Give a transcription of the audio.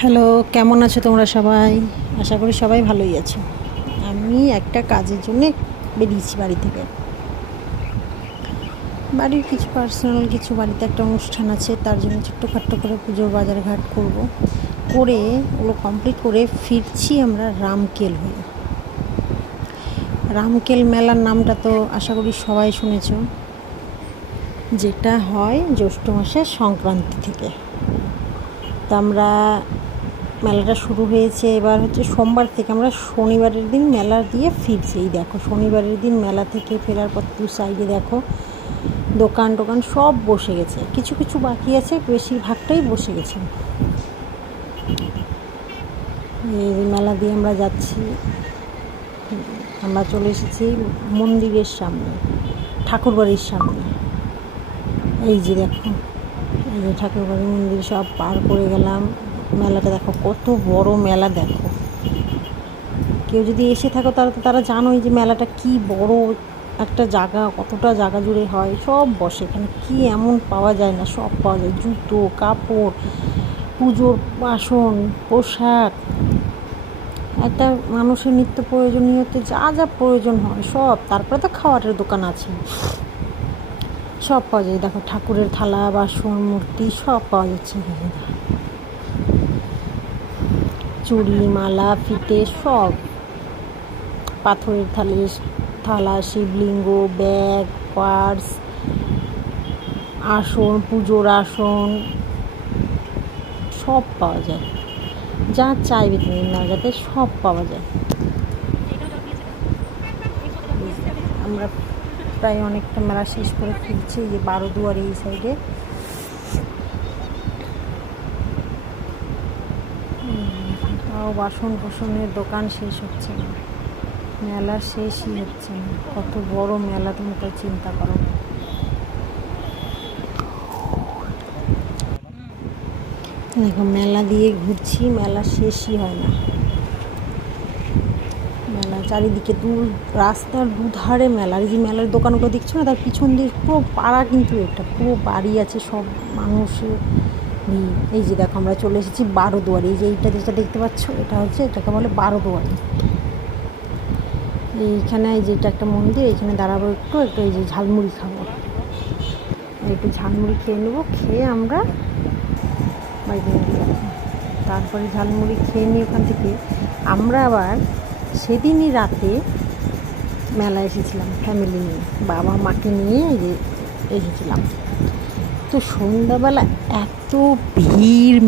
Hello, কেমন আছো তোমরা সবাই? আশা করি সবাই ভালোই আছো। আমি একটা কাজের জন্যে বেরিয়েছি বাড়ি থেকে। বাড়ির কিছু পার্সোনাল কিছু বাড়িতে একটা অনুষ্ঠান আছে, তার জন্য ছোট্টখাট্টো করে পুজোর বাজারঘাট করব। করে ওগুলো কমপ্লিট করে ফিরছি আমরা রামকেল হয়ে। রামকেল মেলার নামটা তো আশা করি সবাই শুনেছ, যেটা হয় জ্যৈষ্ঠ মাসের সংক্রান্তি থেকে। তা আমরা মেলাটা শুরু হয়েছে এবার হচ্ছে সোমবার থেকে, আমরা শনিবারের দিন মেলা দিয়ে ফিরছি। এই দেখো, শনিবারের দিন মেলা থেকে ফেরার পর দু সাইডে দেখো দোকান টোকান সব বসে গেছে, কিছু কিছু বাকি আছে, বেশিরভাগটাই বসে গেছে। এই মেলা দিয়ে আমরা যাচ্ছি, আমরা চলে এসেছি মন্দিরের সামনে, ঠাকুরবাড়ির সামনে। এই যে দেখো, এই যে ঠাকুরবাড়ি মন্দির সব পার করে গেলাম। মেলাটা দেখো, কত বড় মেলা দেখো। কেউ যদি এসে থাকো তারা জানোই যে মেলাটা কি বড় একটা জায়গা, কতটা জায়গা জুড়ে হয়, সব বসে এখানে। কি এমন পাওয়া যায় না, সব পাওয়া যায়। জুতো, কাপড়, পুজোর বাসন, পোশাক, একটা মানুষের নিত্য প্রয়োজনীয়তে যা যা প্রয়োজন হয় সব। তারপরে তো খাওয়ারের দোকান আছে, সব পাওয়া যায়। দেখো, ঠাকুরের থালা, বাসন, মূর্তি সব পাওয়া যাচ্ছে। চুড়ি, মালা, ফিতে সব, পাথরের থালা, শিবলিঙ্গ, ব্যাগ, পার্স, আসন, পুজোর আসন সব পাওয়া যায়। যা চাইবে তুমি মেলাতে সব পাওয়া যায়। আমরা প্রায় অনেকটা মেলা শেষ করে ফিরছি। যে বারোদুয়ারি এই সাইডে, তাও বাসন কোসনের দোকান শেষ হচ্ছে না, মেলা শেষই হচ্ছে না। কত বড় মেলা তুমি তাই চিন্তা করো। দেখো, মেলা দিয়ে ঘুরছি, মেলা শেষই হয় না। মেলা চারিদিকে রাস্তার দুধারে মেলা। এই যে মেলার দোকানগুলো দেখছো না, তার পিছন দিয়ে পুরো পাড়া, কিন্তু এটা পুরো বাড়ি আছে, সব মানুষের ভিড়। এই যে দেখো, আমরা চলে এসেছি বারোদুয়ারি। এই যে এইটা যেটা দেখতে পাচ্ছ, এটাকে বলে বারোদুয়ারি। এইখানে এই যে এটা একটা মন্দির, এইখানে দাঁড়াবো একটু একটু, এই যে ঝালমুড়ি খাবো, একটু ঝালমুড়ি খেয়ে নেবো। খেয়ে আমরা বাড়িতে নিয়ে যাবো। তারপরে ঝালমুড়ি খেয়ে নিয়ে ওখান থেকে আমরা আবার সেদিনই রাতে মেলা এসেছিলাম ফ্যামিলি নিয়ে, বাবা মাকে নিয়ে এসেছিলাম। তো সন্ধ্যাবেলা এত ভিড়